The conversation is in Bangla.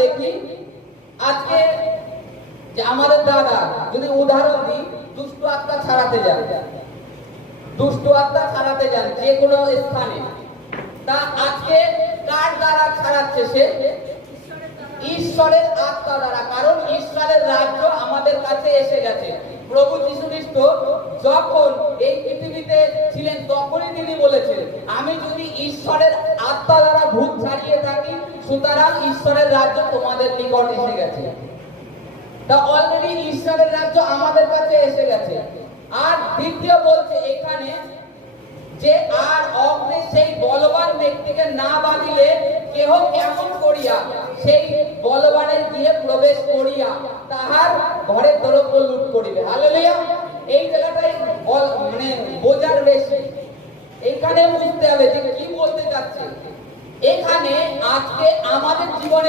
দেখি আজকে যে আমাদের দ্বারা যদি উদাহরণ দিই, দুষ্ট আত্মা ছাড়াতে যান, দুষ্ট আত্মা ছাড়াতে যান যে কোনো স্থানে, তা আজকে কার দ্বারা ছাড়াচ্ছে? সে ঈশ্বরের আত্মা দ্বারা। কারণ ঈশ্বরের রাজ্য আমাদের কাছে এসে গেছে। প্রভু যীশু খ্রিস্ট যখন এই পৃথিবীতে ছিলেন তখনই তিনি বলেছেন, আমি যদি ঈশ্বরের আত্মা দ্বারা ভূত ছাড়িয়ে থাকি, সুতরাং ঈশ্বরের রাজ্য তোমাদের নিকট এসে গেছে। তা অলরেডি ঈশ্বরের রাজ্য আমাদের কাছে এসে গেছে। আর দ্বিতীয় বলছে এখানে যে আর অগ্নি সেই বলবান ব্যক্তিকে না বাঁধিলে কেহ কেমন করিয়া সেই বলবানের গৃহে প্রবেশ করিয়া তাহার ঘরে দ্রব্য লুট করিবে। হালেলুয়া। এই জায়গাটাই মানে বোঝার বেশি, এখানে বুঝতে হবে যে কি বলতে চাচ্ছে। এখানে আজকে আমাদের জীবনে